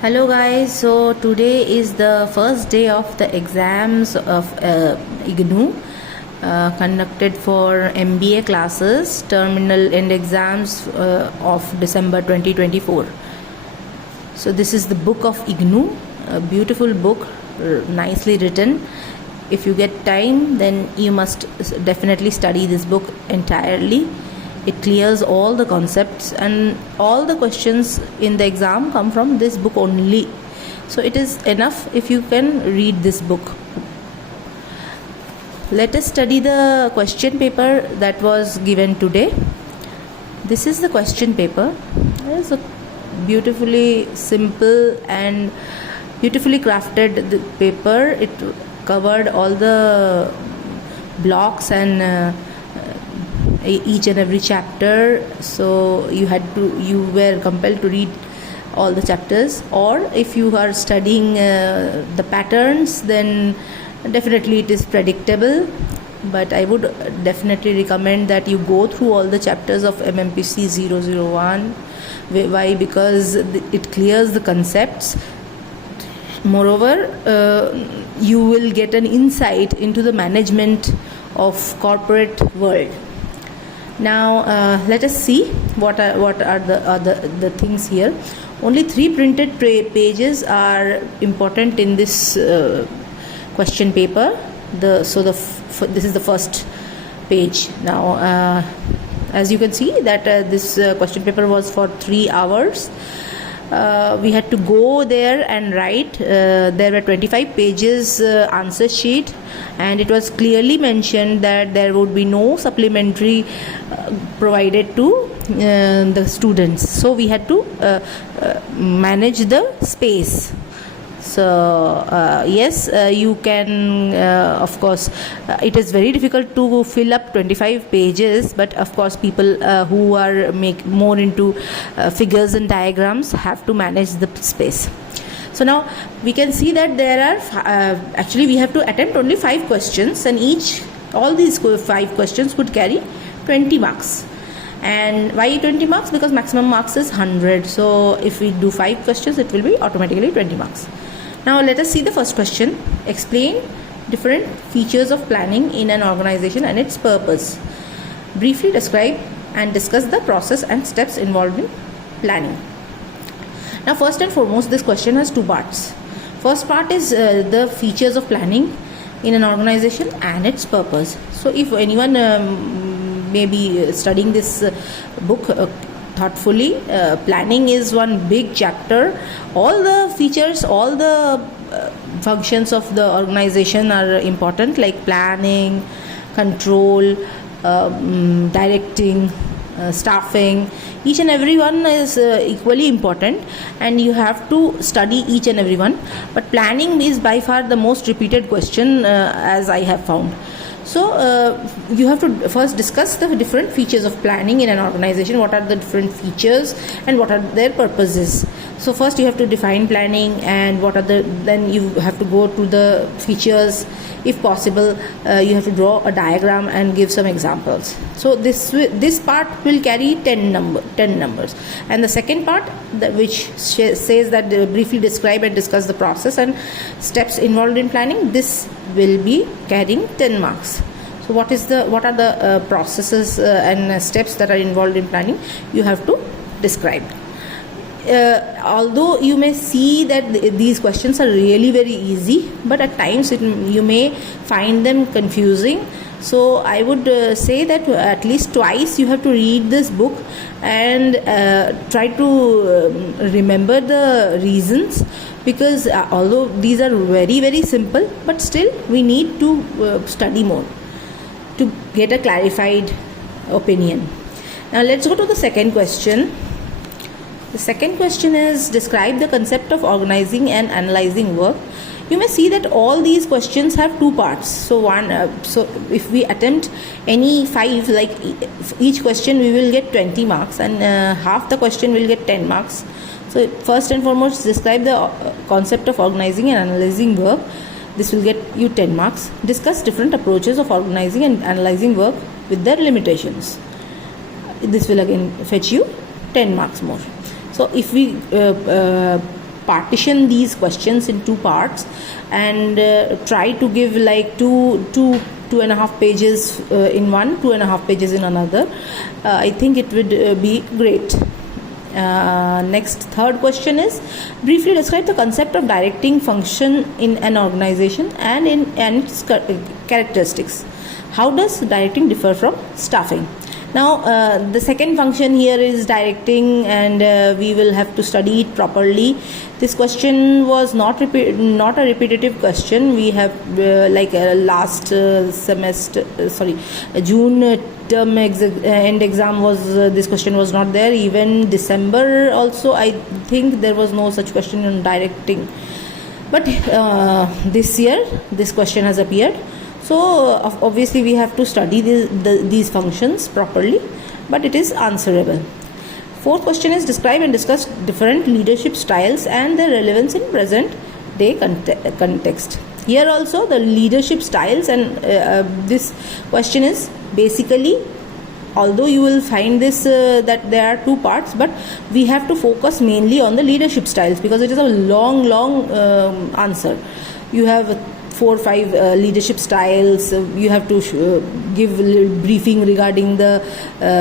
Hello guys, so today is the first day of the exams of IGNOU conducted for MBA classes, terminal end exams of December 2024. So this is the book of IGNOU, a beautiful book, nicely written. If you get time, then you must definitely study this book entirely. It clears all the concepts and all the questions in the exam come from this book only. So it is enough if you can read this book. Let us study the question paper that was given today. This is the question paper. It is a beautifully simple and beautifully crafted paper. It covered all the blocks and each and every chapter, so you were compelled to read all the chapters. Or if you are studying the patterns, then definitely it is predictable, but I would definitely recommend that you go through all the chapters of MMPC 001. Why? Because it clears the concepts. Moreover, you will get an insight into the management of corporate world. Now let us see what are the things here. Only 3 printed pages are important in this question paper. This is the first page. Now as you can see that this question paper was for 3 hours. We had to go there and write. There were 25 pages answer sheet, and it was clearly mentioned that there would be no supplementary provided to the students. So we had to manage the space. So yes, you can of course it is very difficult to fill up 25 pages, but of course people who are more into figures and diagrams have to manage the space. So now we can see that there are actually we have to attempt only 5 questions, and all these 5 questions would carry 20 marks. And why 20 marks? Because maximum marks is 100. So if we do 5 questions, it will be automatically 20 marks. Now let us see the first question. Explain different features of planning in an organization and its purpose. Briefly describe and discuss the process and steps involved in planning. Now first and foremost, this question has 2 parts. First part is the features of planning in an organization and its purpose. So if anyone may be studying this book thoughtfully, planning is one big chapter. All the features, all the functions of the organization are important, like planning, control, directing, staffing. Each and every one is equally important, and you have to study each and every one. But planning is by far the most repeated question, as I have found. So you have to first discuss the different features of planning in an organization. What are the different features and what are their purposes? So first you have to define planning, and then you have to go to the features. If possible, you have to draw a diagram and give some examples. So this part will carry 10 numbers, and the second part, which says that briefly describe and discuss the process and steps involved in planning, this will be carrying 10 marks. So what are the processes and steps that are involved in planning? You have to describe. Although you may see that these questions are really very easy, but at times you may find them confusing. So I would say that at least twice you have to read this book and try to remember the reasons, because although these are very very simple, but still we need to study more to get a clarified opinion. Now let's go to the second question. The second question is describe the concept of organizing and analyzing work. You may see that all these questions have 2 parts. So so if we attempt any 5, like each question we will get 20 marks, and half the question will get 10 marks. So first and foremost, describe the concept of organizing and analyzing work. This will get you 10 marks. Discuss different approaches of organizing and analyzing work with their limitations. This will again fetch you 10 marks more. So if we partition these questions in two parts and try to give like two and a half pages in one, 2.5 pages in another. I think it would be great. Next, third question is, briefly describe the concept of directing function in an organization and its characteristics. How does directing differ from staffing? Now, the second function here is directing, and we will have to study it properly. This question was not a repetitive question. We have last semester, June term end exam was this question was not there. Even December also, I think there was no such question on directing. But this year, this question has appeared. So obviously we have to study these functions properly, but it is answerable. Fourth question is, describe and discuss different leadership styles and their relevance in present day context. Here also the leadership styles, and this question is basically, although you will find this that there are two parts, but we have to focus mainly on the leadership styles because it is a long answer. You have 4 or 5 leadership styles. You have to give a little briefing regarding the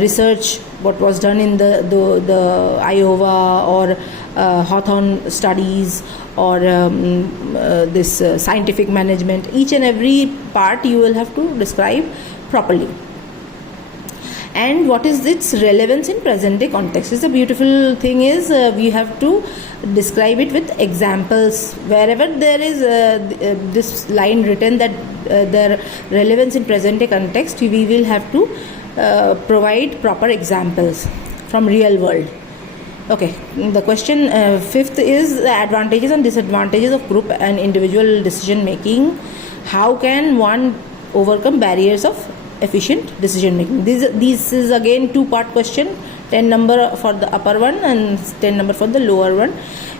research, what was done in the Iowa or Hawthorne studies, or this scientific management. Each and every part you will have to describe properly. And what is its relevance in present day context? It's a beautiful thing is we have to describe it with examples. Wherever there is this line written that the relevance in present day context, we will have to provide proper examples from real world. Okay, the question fifth is the advantages and disadvantages of group and individual decision making. How can one overcome barriers of efficient decision making? This is again two-part question, 10 number for the upper one and 10 number for the lower one,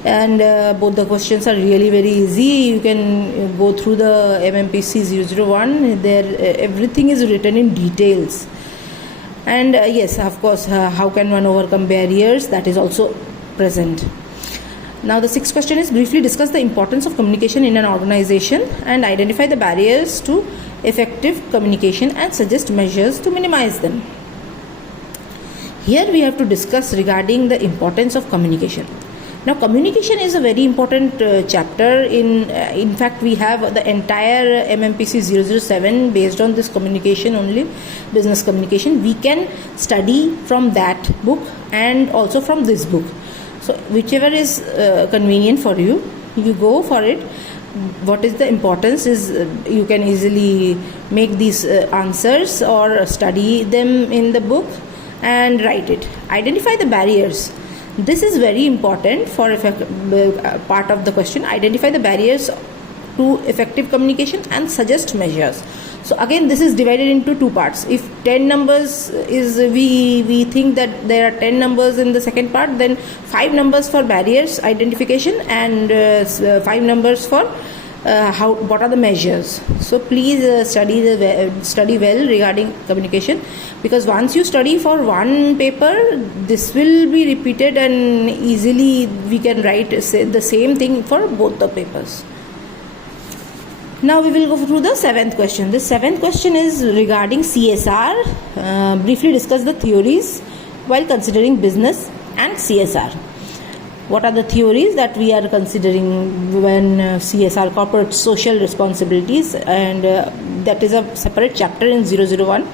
and both the questions are really very easy. You can go through the MMPC 001. There everything is written in details. And yes, of course, how can one overcome barriers? That is also present. Now the sixth question is, briefly discuss the importance of communication in an organization and identify the barriers to effective communication and suggest measures to minimize them. Here we have to discuss regarding the importance of communication. Now communication is a very important chapter. In fact, we have the entire MMPC 007 based on this communication only, business communication. We can study from that book and also from this book. So whichever is convenient for you, you go for it. What is the importance is you can easily make these answers or study them in the book and write it. Identify the barriers. This is very important for part of the question. Identify the barriers to effective communication and suggest measures. So again, this is divided into two parts. If 10 numbers is, we think that there are 10 numbers in the second part, then 5 numbers for barriers identification and 5 numbers for what are the measures. So please study well regarding communication, because once you study for one paper, this will be repeated and easily we can write the same thing for both the papers. Now we will go through the seventh question. The seventh question is regarding CSR. Briefly discuss the theories while considering business and CSR. What are the theories that we are considering when CSR, corporate social responsibilities, and that is a separate chapter in 001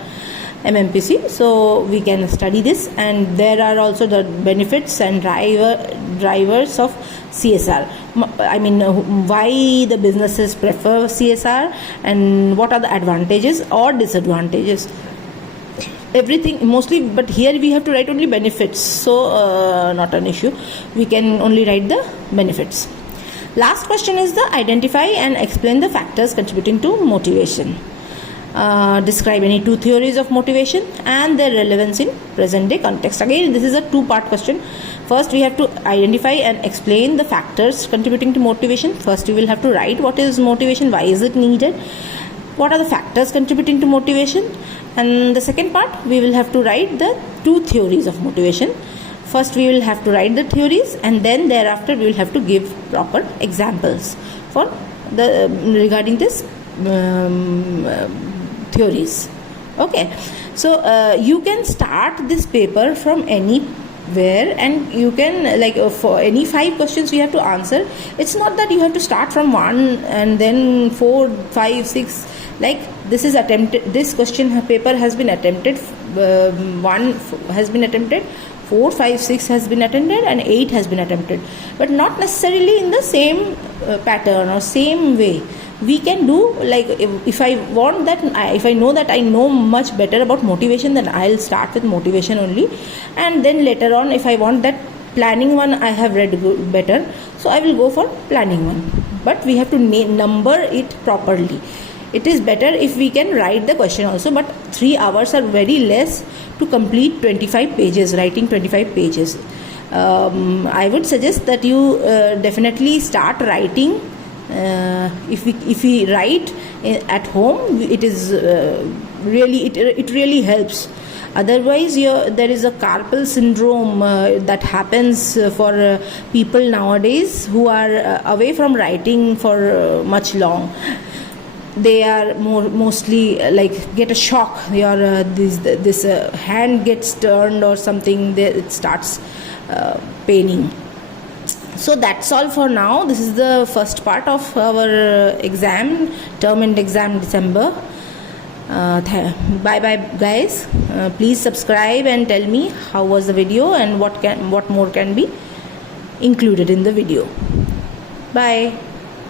MMPC. So we can study this, and there are also the benefits and drivers of CSR. I mean, why the businesses prefer CSR and what are the advantages or disadvantages. Everything mostly, but here we have to write only benefits, so not an issue. We can only write the benefits. Last question is the identify and explain the factors contributing to motivation. Describe any two theories of motivation and their relevance in present day context. Again, this is a two-part question. First, we have to identify and explain the factors contributing to motivation. First, we will have to write what is motivation, why is it needed, what are the factors contributing to motivation, and the second part we will have to write the two theories of motivation. first we will have to write the theories, and then thereafter we will have to give proper examples for the regarding this theories. Okay, so you can start this paper from anywhere, and you can, like, for any 5 questions we have to answer. It's not that you have to start from 1 and then 4, 5, 6. Like, this is attempted, this question paper has been attempted, 1 has been attempted, 4, 5, 6 has been attempted, and 8 has been attempted, but not necessarily in the same pattern or same way. We can do, like, if I want that, if I know that I know much better about motivation, then I'll start with motivation only, and then later on, if I want that planning one I have read better, so I will go for planning one. But we have to number it properly. It is better if we can write the question also, but 3 hours are very less to complete 25 pages, writing 25 pages. I would suggest that you definitely start writing. If we write at home, it is really it really helps. Otherwise, there is a carpal syndrome that happens for people nowadays who are away from writing for much long. They are mostly like get a shock. This hand gets turned or something. It starts paining. So that's all for now. This is the first part of our exam, term and exam December. Bye bye guys. Please subscribe and tell me how was the video and what more can be included in the video. Bye.